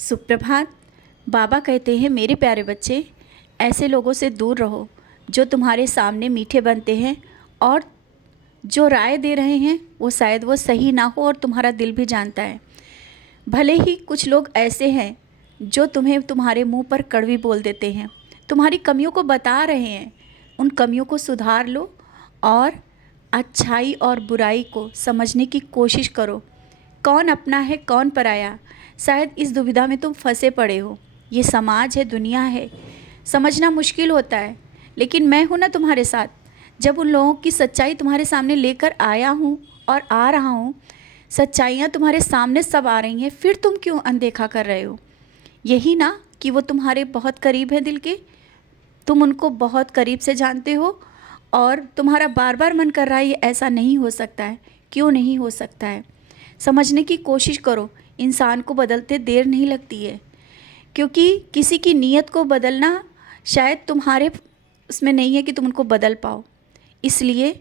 सुप्रभात। बाबा कहते हैं मेरे प्यारे बच्चे, ऐसे लोगों से दूर रहो जो तुम्हारे सामने मीठे बनते हैं और जो राय दे रहे हैं वो शायद वो सही ना हो और तुम्हारा दिल भी जानता है। भले ही कुछ लोग ऐसे हैं जो तुम्हें तुम्हारे मुंह पर कड़वी बोल देते हैं, तुम्हारी कमियों को बता रहे हैं। उन कमियों को सुधार लो और अच्छाई और बुराई को समझने की कोशिश करो। कौन अपना है कौन पराया, शायद इस दुविधा में तुम फंसे पड़े हो। ये समाज है, दुनिया है, समझना मुश्किल होता है, लेकिन मैं हूँ ना तुम्हारे साथ। जब उन लोगों की सच्चाई तुम्हारे सामने लेकर आया हूँ और आ रहा हूँ, सच्चाइयाँ तुम्हारे सामने सब आ रही हैं, फिर तुम क्यों अनदेखा कर रहे हो? यही ना कि वो तुम्हारे बहुत करीब है दिल के, तुम उनको बहुत करीब से जानते हो और तुम्हारा बार बार मन कर रहा है ये ऐसा नहीं हो सकता है। क्यों नहीं हो सकता है? समझने की कोशिश करो। इंसान को बदलते देर नहीं लगती है, क्योंकि किसी की नीयत को बदलना शायद तुम्हारे उसमें नहीं है कि तुम उनको बदल पाओ। इसलिए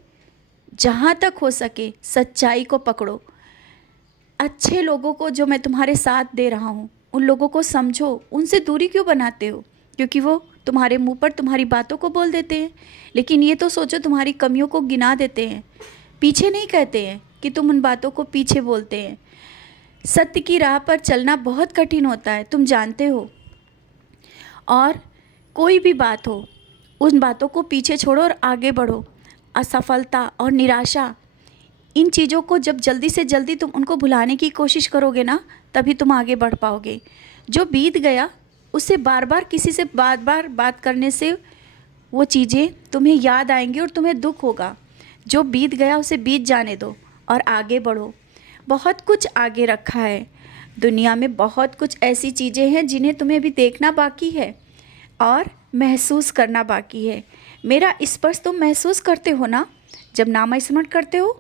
जहाँ तक हो सके सच्चाई को पकड़ो। अच्छे लोगों को जो मैं तुम्हारे साथ दे रहा हूँ उन लोगों को समझो। उनसे दूरी क्यों बनाते हो? क्योंकि वो तुम्हारे मुंह पर तुम्हारी बातों को बोल देते हैं, लेकिन ये तो सोचो तुम्हारी कमियों को गिना देते हैं। पीछे नहीं कहते हैं कि तुम उन बातों को पीछे बोलते हैं। सत्य की राह पर चलना बहुत कठिन होता है, तुम जानते हो। और कोई भी बात हो, उन बातों को पीछे छोड़ो और आगे बढ़ो। असफलता और निराशा, इन चीज़ों को जब जल्दी से जल्दी तुम उनको भुलाने की कोशिश करोगे ना, तभी तुम आगे बढ़ पाओगे। जो बीत गया उससे बार बार किसी से बार बार बात करने से वो चीज़ें तुम्हें याद आएंगी और तुम्हें दुख होगा। जो बीत गया उसे बीत जाने दो और आगे बढ़ो। बहुत कुछ आगे रखा है दुनिया में, बहुत कुछ ऐसी चीज़ें हैं जिन्हें तुम्हें भी देखना बाकी है और महसूस करना बाकी है। मेरा स्पर्श तुम महसूस करते हो ना जब नाम स्मरण करते हो?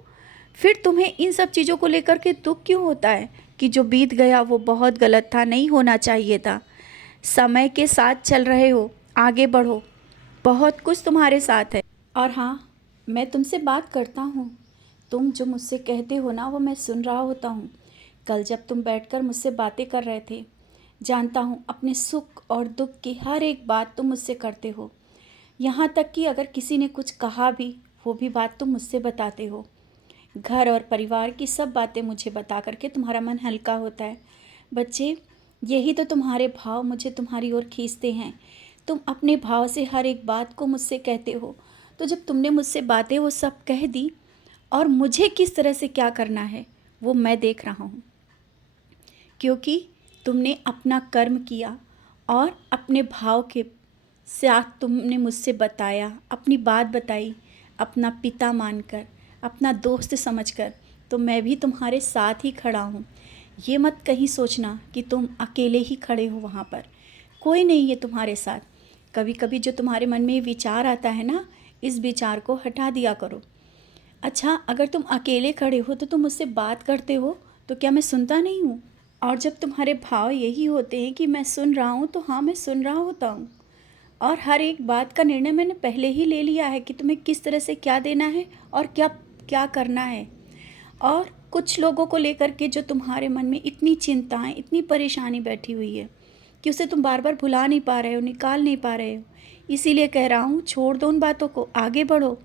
फिर तुम्हें इन सब चीज़ों को लेकर के दुख क्यों होता है कि जो बीत गया वो बहुत गलत था, नहीं होना चाहिए था? समय के साथ चल रहे हो, आगे बढ़ो। बहुत कुछ तुम्हारे साथ है। और हाँ, मैं तुमसे बात करता हूँ। तुम जो मुझसे कहते हो ना वो मैं सुन रहा होता हूँ। कल जब तुम बैठकर मुझसे बातें कर रहे थे, जानता हूँ अपने सुख और दुख की हर एक बात तुम मुझसे करते हो। यहाँ तक कि अगर किसी ने कुछ कहा भी, वो भी बात तुम मुझसे बताते हो। घर और परिवार की सब बातें मुझे बता करके तुम्हारा मन हल्का होता है। बच्चे, यही तो तुम्हारे भाव मुझे तुम्हारी ओर खींचते हैं। तुम अपने भाव से हर एक बात को मुझसे कहते हो। तो जब तुमने मुझसे बातें वो सब कह दी, और मुझे किस तरह से क्या करना है वो मैं देख रहा हूँ, क्योंकि तुमने अपना कर्म किया और अपने भाव के साथ तुमने मुझसे बताया, अपनी बात बताई, अपना पिता मानकर, अपना दोस्त समझकर। तो मैं भी तुम्हारे साथ ही खड़ा हूँ। ये मत कहीं सोचना कि तुम अकेले ही खड़े हो वहाँ पर, कोई नहीं है तुम्हारे साथ। कभी कभी जो तुम्हारे मन में विचार आता है ना, इस विचार को हटा दिया करो। अच्छा, अगर तुम अकेले खड़े हो तो तुम मुझसे बात करते हो, तो क्या मैं सुनता नहीं हूँ? और जब तुम्हारे भाव यही होते हैं कि मैं सुन रहा हूँ, तो हाँ, मैं सुन रहा होता हूँ। और हर एक बात का निर्णय मैंने पहले ही ले लिया है कि तुम्हें किस तरह से क्या देना है और क्या क्या करना है। और कुछ लोगों को लेकर के जो तुम्हारे मन में इतनी चिंताएं, इतनी परेशानी बैठी हुई है कि उसे तुम बार बार भुला नहीं पा रहे हो, निकाल नहीं पा रहे हो। इसीलिए कह रहा हूँ, छोड़ दो उन बातों को, आगे बढ़ो।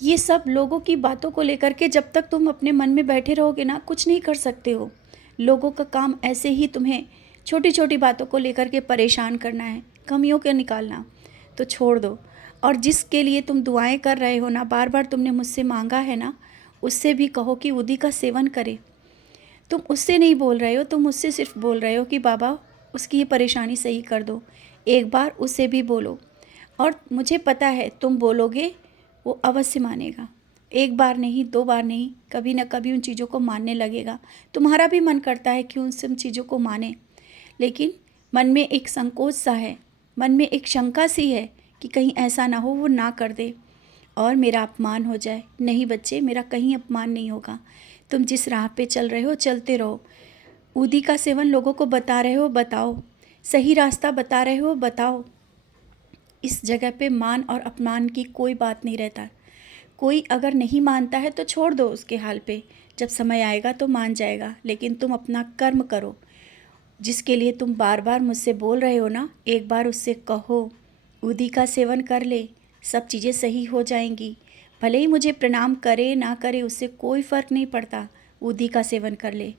ये सब लोगों की बातों को लेकर के जब तक तुम अपने मन में बैठे रहोगे ना, कुछ नहीं कर सकते हो। लोगों का काम ऐसे ही तुम्हें छोटी छोटी बातों को लेकर के परेशान करना है, कमियों के निकालना। तो छोड़ दो। और जिसके लिए तुम दुआएं कर रहे हो ना, बार बार तुमने मुझसे मांगा है ना, उससे भी कहो कि उदी का सेवन करे। तुम उससे नहीं बोल रहे हो, तुम मुझसे सिर्फ बोल रहे हो कि बाबा उसकी ये परेशानी सही कर दो। एक बार उससे भी बोलो, और मुझे पता है तुम बोलोगे, वो अवश्य मानेगा। एक बार नहीं, दो बार नहीं, कभी ना कभी उन चीज़ों को मानने लगेगा। तुम्हारा भी मन करता है कि उन सब चीज़ों को माने, लेकिन मन में एक संकोच सा है, मन में एक शंका सी है कि कहीं ऐसा ना हो वो ना कर दे और मेरा अपमान हो जाए। नहीं बच्चे, मेरा कहीं अपमान नहीं होगा। तुम जिस राह पे चल रहे हो चलते रहो। ऊदी का सेवन लोगों को बता रहे हो, बताओ। सही रास्ता बता रहे हो, बताओ। इस जगह पे मान और अपमान की कोई बात नहीं रहता। कोई अगर नहीं मानता है तो छोड़ दो उसके हाल पे, जब समय आएगा तो मान जाएगा। लेकिन तुम अपना कर्म करो, जिसके लिए तुम बार बार मुझसे बोल रहे हो ना, एक बार उससे कहो उदी का सेवन कर ले, सब चीज़ें सही हो जाएंगी। भले ही मुझे प्रणाम करे ना करे, उससे कोई फ़र्क नहीं पड़ता, उदी का सेवन कर ले।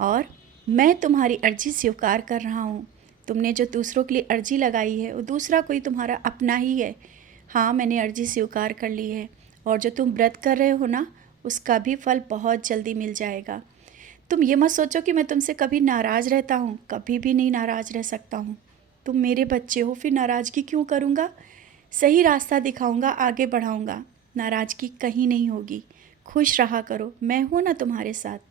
और मैं तुम्हारी अर्जी स्वीकार कर रहा हूँ। तुमने जो दूसरों के लिए अर्जी लगाई है वो दूसरा कोई तुम्हारा अपना ही है। हाँ, मैंने अर्जी स्वीकार कर ली है। और जो तुम व्रत कर रहे हो ना, उसका भी फल बहुत जल्दी मिल जाएगा। तुम ये मत सोचो कि मैं तुमसे कभी नाराज़ रहता हूँ, कभी भी नहीं नाराज़ रह सकता हूँ। तुम मेरे बच्चे हो, फिर नाराज़गी क्यों करूँगा? सही रास्ता दिखाऊंगा, आगे बढ़ाऊंगा, नाराज़गी कहीं नहीं होगी। खुश रहा करो, मैं हूँ ना तुम्हारे साथ।